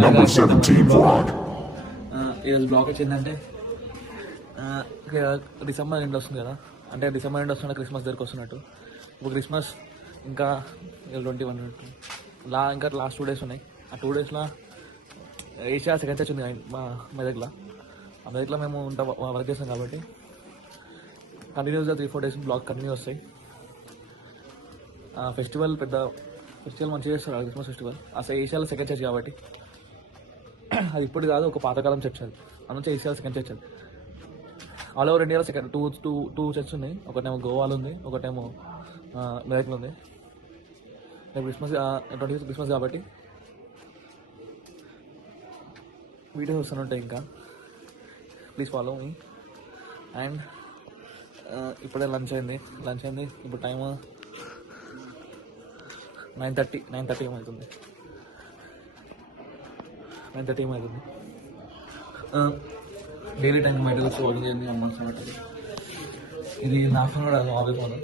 Number 17 Vlog. ఈరోజు బ్లాగ్ వచ్చిందంటే December end వస్తుంది కదా, అంటే డిసెంబర్ ఎండ్ వస్తున్న క్రిస్మస్ దగ్గరికి వస్తున్నట్టు. ఇప్పుడు క్రిస్మస్ ఇంకా 21 ఇంకా లాస్ట్ 2 days ఉన్నాయి. ఆ 2 daysలో ఏషియా సెకండ్ చర్చ్ ఉంది మా మెదక్లో. ఆ మెదక్లో మేము వర్క్ చేస్తాం కాబట్టి కంటిన్యూస్గా 3-4 days బ్లాగ్ కంటిన్యూ వస్తాయి. ఫెస్టివల్ మంచిగా చేస్తారు, క్రిస్మస్ ఫెస్టివల్. అసలు ఏషియాలో సెకండ్ చర్చ్ కాబట్టి అది ఇప్పుడు కాదు, ఒక పాతకాలం చర్చ్ అది. అందుకే ఏషియాలో సెకండ్ చర్చ్ అది. ఆల్ ఓవర్ ఇండియాలో సెకండ్ టూ చర్చ్ ఉన్నాయి. ఒకటేమో గోవాలో ఉంది, ఒకటేమో మెదక్లో ఉంది. రేపు క్రిస్మస్ 25 క్రిస్మస్ కాబట్టి వీడియోస్ వస్తుంటాయి. ఇంకా ప్లీజ్ ఫాలో మీ. అండ్ ఇప్పుడే లంచ్ అయింది. ఇప్పుడు టైము 9:30 ఏమవుతుంది. డైలీ టైం బయటకు వచ్చి వాకింగ్ చేయండి అమ్మాల్సి. ఇది నా ఫోన్ కూడా ఆఫీస్ ఫోన్.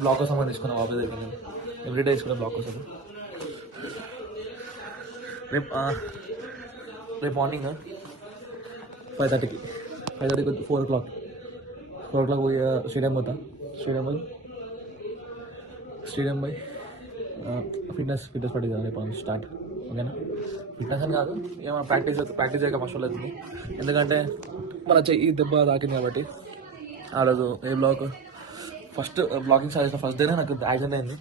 బ్లాక్ కోసం తీసుకున్నాం ఆఫీస్ దగ్గర. ఎవ్రీడే తీసుకున్నాం బ్లాక్ కోసం. రేపు మార్నింగ్ 5:30కి 4 o'clock పోయి స్టేడియం పోతా. స్టేడియం పోయి ఫిట్నెస్ పట్టింది కదా రేపు స్టార్ట్. ఓకేనా? ఫిట్నెస్ అని కాదు, ఏమైనా ప్రాక్టీస్ చేయక మస్తు అవుతుంది. ఎందుకంటే మన చెయ్యి దెబ్బ తాకింది కాబట్టి. ఆ రోజు ఏ ఫస్ట్ బ్లాగింగ్ స్టార్ట్ చేసిన ఫస్ట్ డేనే నాకు యాక్సిడెంట్ అయింది.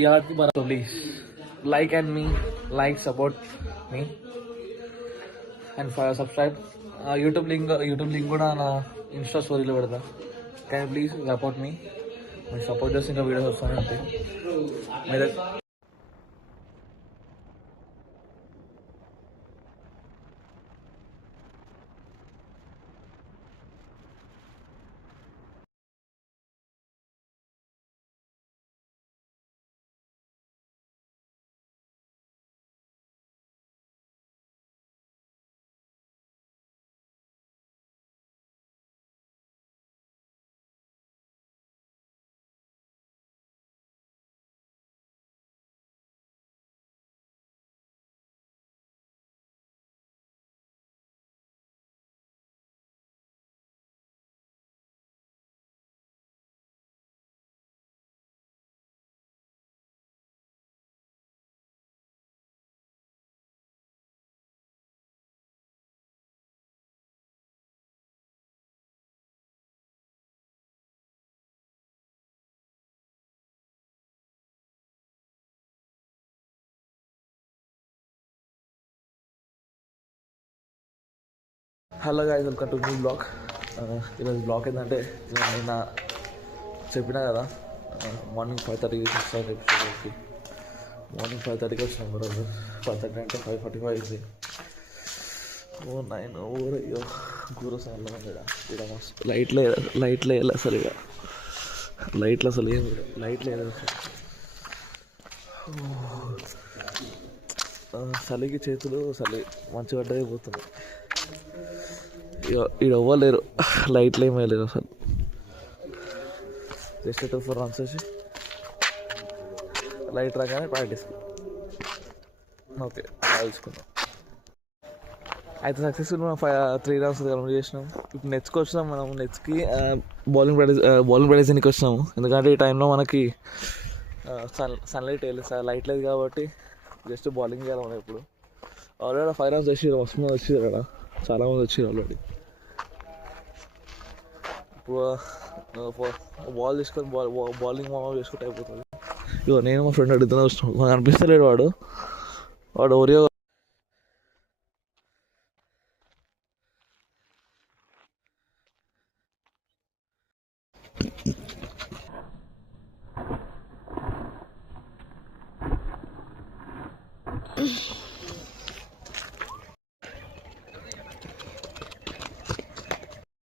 ఇయర్కి మన please like support me and subscribe. YouTube link కూడా నా ఇన్స్టా స్టోరీలో పెడతా. కెన్ ప్లీజ్ సపోర్ట్ మీ. మీరు సపోర్ట్ చేస్తే ఇంకా వీడియోస్ వస్తూనే ఉంటాయి. మీరు hello guys, welcome to new blog. ఈరోజు బ్లాగ్ ఏంటంటే నిన్న చెప్పినా కదా, మార్నింగ్ 5:30కి వస్తాను ఎపిసోడ్కి. మార్నింగ్ 5:30కి వచ్చినాం. రోజు 5:30 అంటే 5:45 అయింది. 9 అయ్యో కూర సార్లు ఇక్కడ మస్తు లైట్ లేదు అసలు. ఇక లైట్లు అసలు ఏం లైట్ లేదు అసలు. చలికి చేతులు అసలు మంచి పడ్డదే పోతున్నాయి. ఇక ఇవ్వలేరు, లైట్లు ఏమీ లేరు అసలు. జస్ట్ 4 runs వచ్చి లైట్ రాగానే ప్రాక్టీస్కి. ఓకే, తెలుసుకుందాం. అయితే సక్సెస్ఫుల్ మనం 3 runs కంప్లీట్ చేసినాం. ఇప్పుడు నెట్స్కి వచ్చినాం. మనం నెట్స్కి బౌలింగ్ ప్రాక్టీస్ చేయడానికి వచ్చినాము. ఎందుకంటే ఈ టైంలో మనకి సన్లైట్ లైట్ లేదు కాబట్టి జస్ట్ బౌలింగ్ చేయాలి మనం. ఇప్పుడు ఆల్రెడీ 5 runs వచ్చి మస్తు మంది వచ్చారు అక్కడ, చాలామంది వచ్చారు ఆల్రెడీ. ఇప్పుడు బాల్ తీసుకొని బౌలింగ్ మామూలు చేసుకుంటే అయిపోతుంది. ఇగో నేను మా ఫ్రెండ్ అడుగుతూనే వస్తున్నాడు. నాకు అనిపిస్తలేడు వాడు ఒరియో.